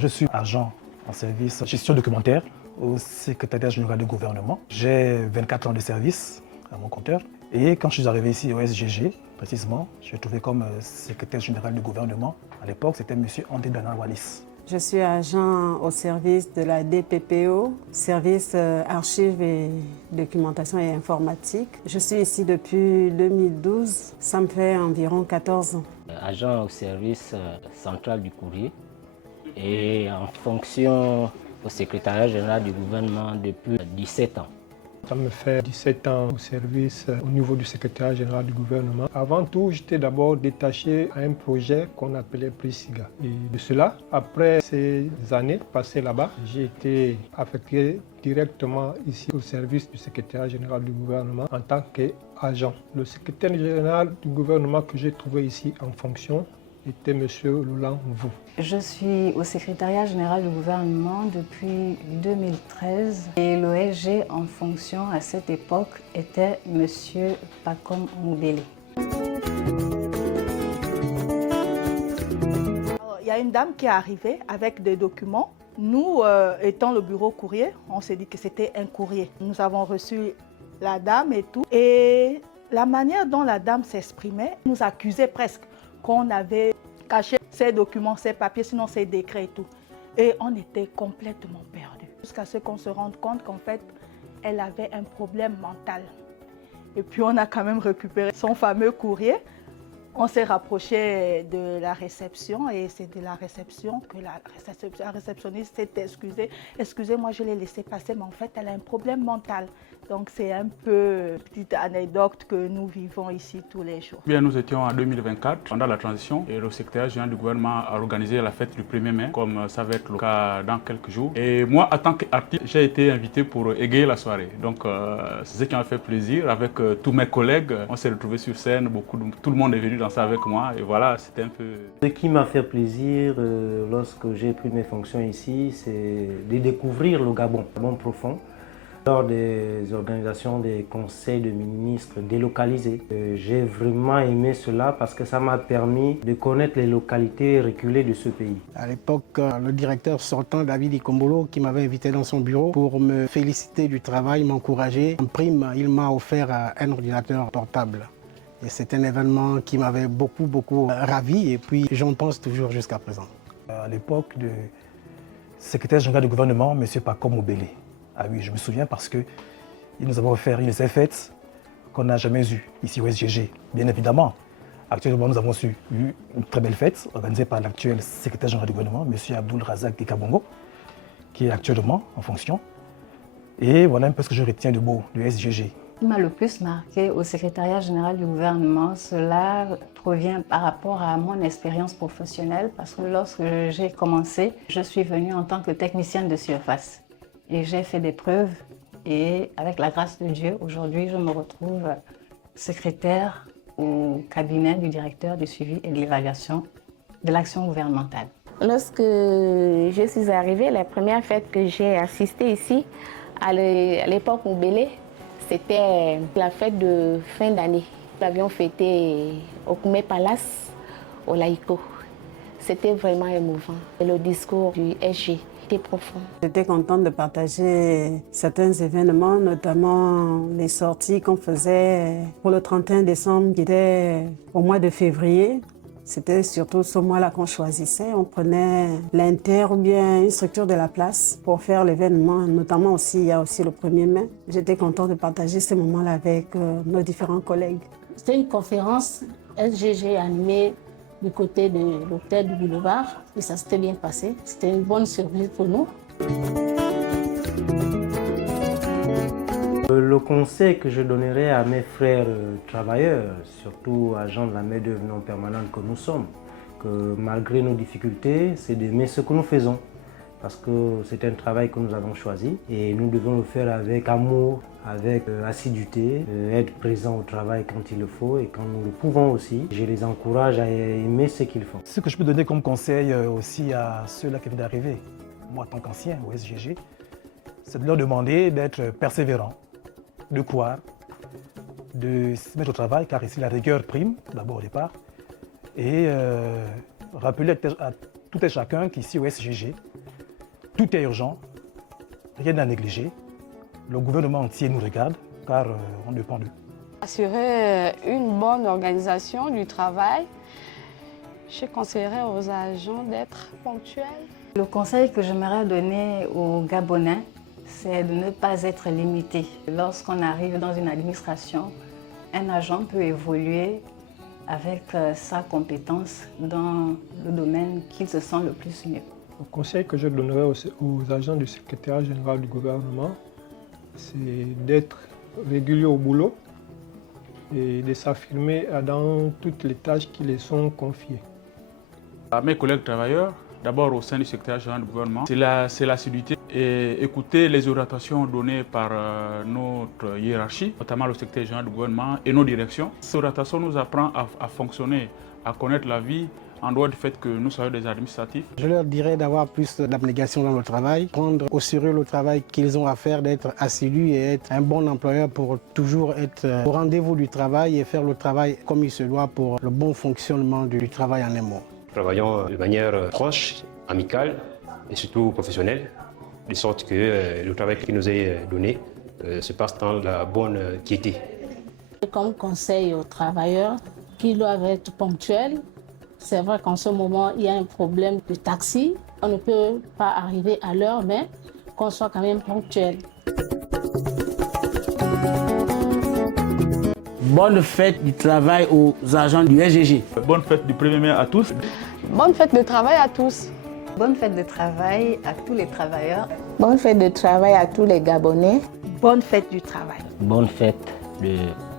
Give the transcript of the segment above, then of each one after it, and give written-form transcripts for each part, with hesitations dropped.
Je suis agent en service gestion documentaire au secrétariat général du gouvernement. J'ai 24 ans de service à mon compteur. Et quand je suis arrivé ici au SGG, précisément, je suis trouvé comme secrétaire général du gouvernement. À l'époque, c'était M. André Bernard Wallis. Je suis agent au service de la DPPO, service archives et documentation et informatique. Je suis ici depuis 2012, ça me fait environ 14 ans. Agent au service central du courrier et en fonction au secrétariat général du gouvernement depuis 17 ans. Ça me fait 17 ans au service au niveau du secrétariat général du gouvernement. Avant tout, j'étais d'abord détaché à un projet qu'on appelait Prisiga. Et de cela, après ces années passées là-bas, j'ai été affecté directement ici au service du secrétariat général du gouvernement en tant qu'agent. Le secrétaire général du gouvernement que j'ai trouvé ici en fonction était M. Lolan Vous. Je suis au secrétariat général du gouvernement depuis 2013 et l'OSG en fonction à cette époque était M. Pacom Moubele. Il y a une dame qui est arrivée avec des documents. Nous, étant le bureau courrier, on s'est dit que c'était un courrier. Nous avons reçu la dame et tout. Et la manière dont la dame s'exprimait nous accusait presque qu'on avait caché ces documents, ces papiers, sinon ces décrets et tout. Et on était complètement perdus. Jusqu'à ce qu'on se rende compte qu'en fait, elle avait un problème mental. Et puis on a quand même récupéré son fameux courrier. On s'est rapproché de la réception et c'est de la réception que la réceptionniste s'est excusée. Excusez-moi, je l'ai laissé passer, mais en fait, elle a un problème mental. Donc c'est un peu une petite anecdote que nous vivons ici tous les jours. Bien, nous étions en 2024, pendant la transition, et le secrétaire général du gouvernement a organisé la fête du 1er mai, comme ça va être le cas dans quelques jours. Et moi, en tant qu'artiste, j'ai été invité pour égayer la soirée. Donc c'est ce qui m'a fait plaisir. Avec tous mes collègues, on s'est retrouvés sur scène, tout le monde est venu danser avec moi, et voilà, c'était un peu... Ce qui m'a fait plaisir lorsque j'ai pris mes fonctions ici, c'est de découvrir le Gabon profond. Lors des organisations des conseils de ministres délocalisés, j'ai vraiment aimé cela parce que ça m'a permis de connaître les localités reculées de ce pays. À l'époque, le directeur sortant, David Ikombolo, qui m'avait invité dans son bureau pour me féliciter du travail, m'encourager. En prime, il m'a offert un ordinateur portable. Et c'est un événement qui m'avait beaucoup ravi et puis j'en pense toujours jusqu'à présent. À l'époque du secrétaire général du gouvernement, M. Pacom Moubele. Ah oui, je me souviens parce qu'il nous avait offert une fête qu'on n'a jamais eue ici au SGG. Bien évidemment, actuellement, nous avons eu une très belle fête organisée par l'actuel secrétaire général du gouvernement, M. Abdoul Razak Dekabongo, qui est actuellement en fonction. Et voilà un peu ce que je retiens de beau du SGG. Ce qui m'a le plus marqué au secrétariat général du gouvernement, cela provient par rapport à mon expérience professionnelle parce que lorsque j'ai commencé, je suis venue en tant que technicienne de surface. Et j'ai fait des preuves et avec la grâce de Dieu, aujourd'hui je me retrouve secrétaire au cabinet du directeur du suivi et de l'évaluation de l'action gouvernementale. Lorsque je suis arrivée, la première fête que j'ai assistée ici, à l'époque Moubele, c'était la fête de fin d'année. Nous l'avions fêté au Koumé Palace, au Laïko. C'était vraiment émouvant. Et le discours du SG. Profond. J'étais contente de partager certains événements, notamment les sorties qu'on faisait pour le 31 décembre, qui était au mois de février. C'était surtout ce mois-là qu'on choisissait. On prenait l'inter ou bien une structure de la place pour faire l'événement, notamment aussi, il y a aussi le 1er mai. J'étais contente de partager ces moments-là avec nos différents collègues. C'était une conférence SGG animée du côté de l'hôtel du boulevard et ça s'était bien passé. C'était une bonne surprise pour nous. Le conseil que je donnerais à mes frères travailleurs, surtout agents de la main-d'œuvre non permanente que nous sommes, que malgré nos difficultés, c'est d'aimer ce que nous faisons. Parce que c'est un travail que nous avons choisi et nous devons le faire avec amour, avec assiduité, être présent au travail quand il le faut et quand nous le pouvons aussi. Je les encourage à aimer ce qu'ils font. Ce que je peux donner comme conseil aussi à ceux-là qui viennent d'arriver, moi en tant qu'ancien au SGG, c'est de leur demander d'être persévérants, de croire, de se mettre au travail car ici la rigueur prime d'abord au départ et rappeler à tout et chacun qu'ici au SGG, tout est urgent, rien à négliger. Le gouvernement entier nous regarde car on dépend d'eux. Assurer une bonne organisation du travail, je conseillerais aux agents d'être ponctuels. Le conseil que j'aimerais donner aux Gabonais, c'est de ne pas être limité. Lorsqu'on arrive dans une administration, un agent peut évoluer avec sa compétence dans le domaine qu'il se sent le plus mieux. Le conseil que je donnerais aux agents du secrétariat général du gouvernement, c'est d'être régulier au boulot et de s'affirmer dans toutes les tâches qui les sont confiées. À mes collègues travailleurs, d'abord au sein du secrétariat général du gouvernement, c'est l'assiduité et écouter les orientations données par notre hiérarchie, notamment le secrétaire général du gouvernement et nos directions. Ces orientations nous apprennent à fonctionner, à connaître la vie, en dehors du fait que nous soyons des administratifs. Je leur dirais d'avoir plus d'abnégation dans le travail, prendre au sérieux le travail qu'ils ont à faire, d'être assidus et être un bon employeur pour toujours être au rendez-vous du travail et faire le travail comme il se doit pour le bon fonctionnement du travail en un mot. Travaillons de manière proche, amicale et surtout professionnelle, de sorte que le travail qui nous est donné se passe dans la bonne quiété. Comme conseil aux travailleurs qu'ils doivent être ponctuels. C'est vrai qu'en ce moment, il y a un problème de taxi. On ne peut pas arriver à l'heure, mais qu'on soit quand même ponctuel. Bonne fête du travail aux agents du SGG. Bonne fête du 1er mai à tous. Bonne fête de travail à tous. Bonne fête de travail à tous les travailleurs. Bonne fête de travail à tous les Gabonais. Bonne fête du travail. Bonne fête de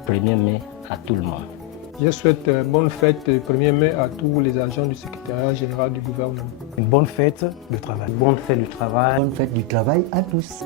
1er mai à tout le monde. Je souhaite bonne fête du 1er mai à tous les agents du secrétariat général du gouvernement. Une bonne fête de travail. Bonne fête du travail. Bonne fête du travail à tous.